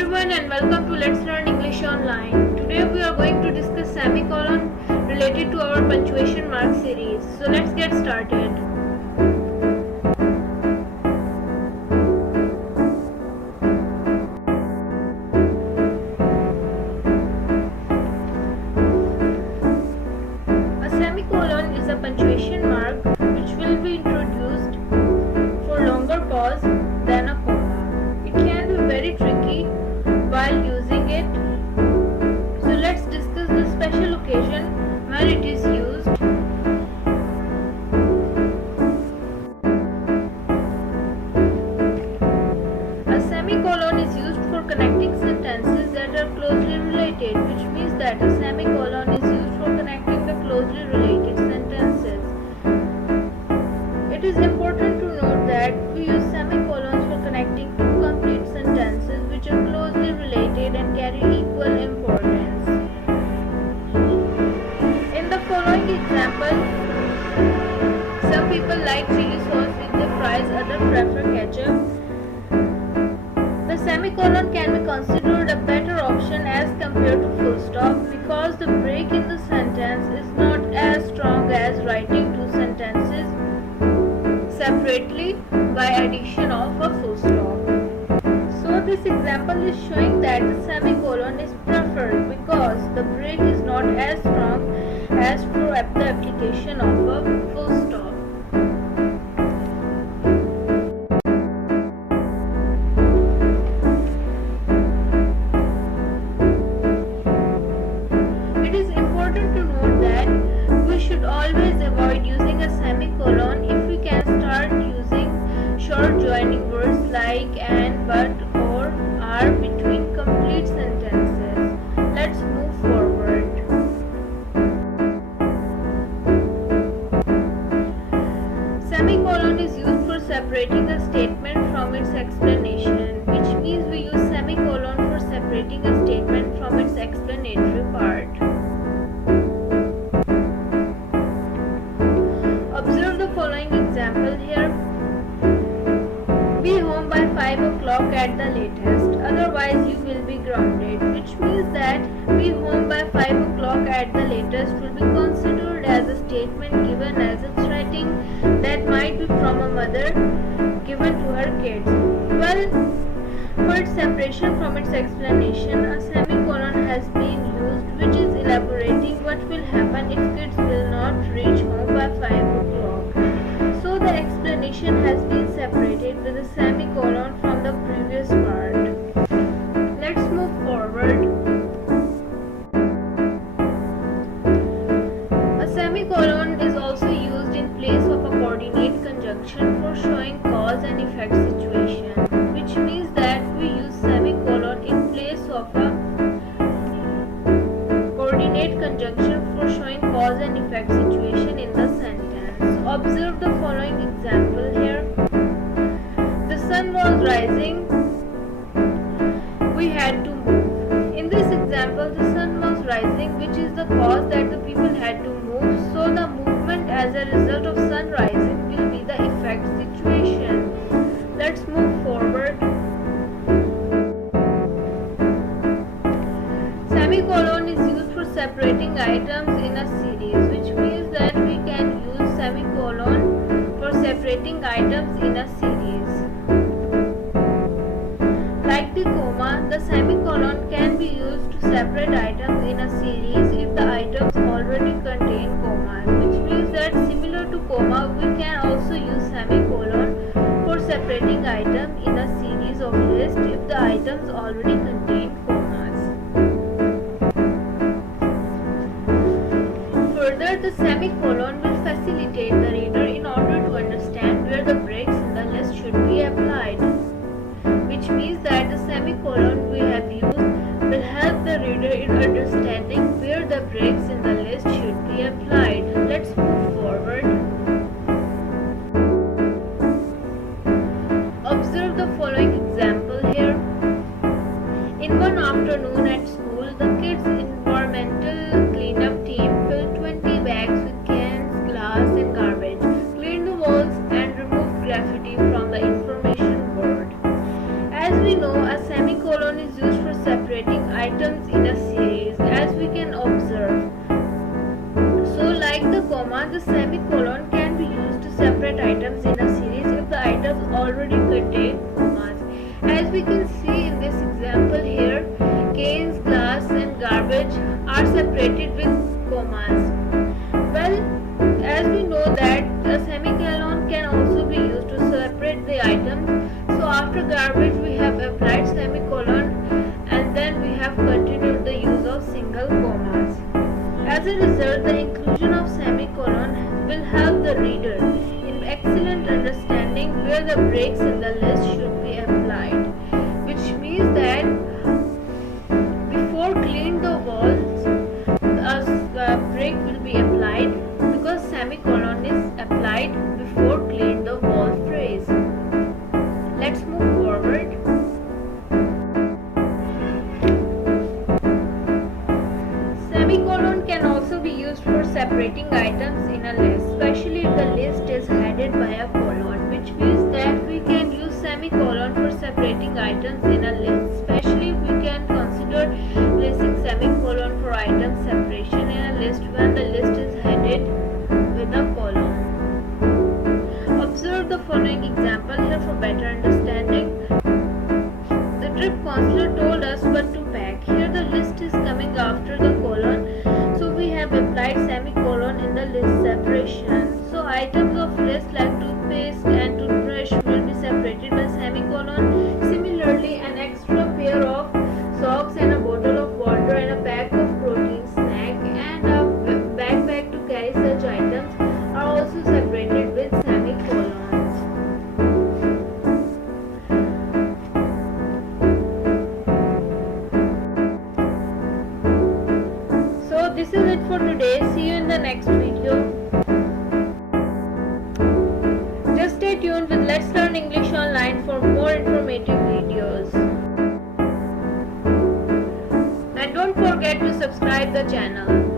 everyone and welcome to Let's Learn English Online. Today we are going to discuss semicolon related to our punctuation mark series. So let's get started. A semicolon is a punctuation mark which will be introduced for longer pause than a comma. It can be very tricky while using it. So let's discuss the special occasion when it is used. A semicolon is used for connecting sentences that are closely related, which means that a semicolon is used for connecting the closely related sentences. It is important to note that we use semicolons for connecting two complete sentences which are closely related and carry equal importance. In the following example, some people like chili sauce with their fries, others prefer ketchup. The semicolon can be considered a better option as compared to full stop because the break in the sentence is not as strong as writing two sentences separately by addition of a full stop. So this example is showing that the semicolon is preferred because the break is not as strong as for the application of a full stop. It is important to note that we should always avoid using a semicolon if we can start using short joining words like and, but, or, are between complete sentences. Let's move forward. Semicolon is used for separating a statement from its explanation, which means we use semicolon for separating a statement from its explanatory part. Observe the following example here. Be home by 5 o'clock at the latest, otherwise you will be grounded, which means that be home by 5 o'clock at the latest will be considered as a statement given as a threatening that might be from a mother given to her kids. Well, for its separation from its explanation, a semicolon has been used, which is elaborating what will happen if kids will not reach home by 5 o'clock. So the explanation has been separated with a semicolon from the previous part. Let's move forward. A semicolon is also used in place of a coordinate conjunction for showing cause and effect situation, which means that we use semicolon in place of a coordinate conjunction for showing cause and effect situation in the sentence. Observe the following example here. The sun was rising. We had to move. In this example, the sun was rising, which is the cause that the people had to move. So the movement as a result of sun rising will be the effect situation. Let's move forward. Semicolon is used for separating items in a series, which means that we can use semicolon for separating items in a series. Like the comma, the semicolon can be used to separate items in a series if the items already contain commas, which means that similar to comma, we can also use semicolon for separating items in a series of lists if the items already contain commas. Further, the semicolon will facilitate the reader in order to understand where the breaks in the list should be applied, which means that the semicolon we have used will help the reader in understanding where the breaks in the list should be applied. Let's move forward. Observe the following example here. In one afternoon at school, the kids' environmental cleanup team filled 20 bags with cans, glass and garbage, cleaned the walls and removed graffiti from the information board. As we know, a semicolon is used separating items in a series, as we can observe. So like the comma, the semicolon can be used to separate items in a series if the items already contain commas. As we can see in this example here, cans, glass and garbage are separated with commas. Well, as we know that a semicolon can also be used to separate the items. So after garbage we have applied semicolon, and then we have continued the use of single commas. As a result, the inclusion of semicolon will help the reader in excellent understanding where the breaks in the list should be applied, which means that before cleaning the walls, a break will be applied because semicolon is applied before clean the wall phrase. Let's move forward. Semicolon can also be used for separating items in a list, especially if the list is headed by a colon, which means that we can use semicolon for separating items in a list, especially if we can consider placing semicolon for item separation in a list when the list is headed with a colon. Observe the following example here for better understanding. The trip counselor told us what to pack. Here the list is coming after the colon, so we have applied semicolon in the list separation. So items of list like toothpaste and toothbrush will be separated by semicolon. Similarly, an extra pair of socks and a bottle of water and a pack of protein snack and a backpack to carry such items are also separated with semicolons. So this is it for today. See you in the next video. Just stay tuned with Let's Learn English Online for more informative videos. And don't forget to subscribe the channel.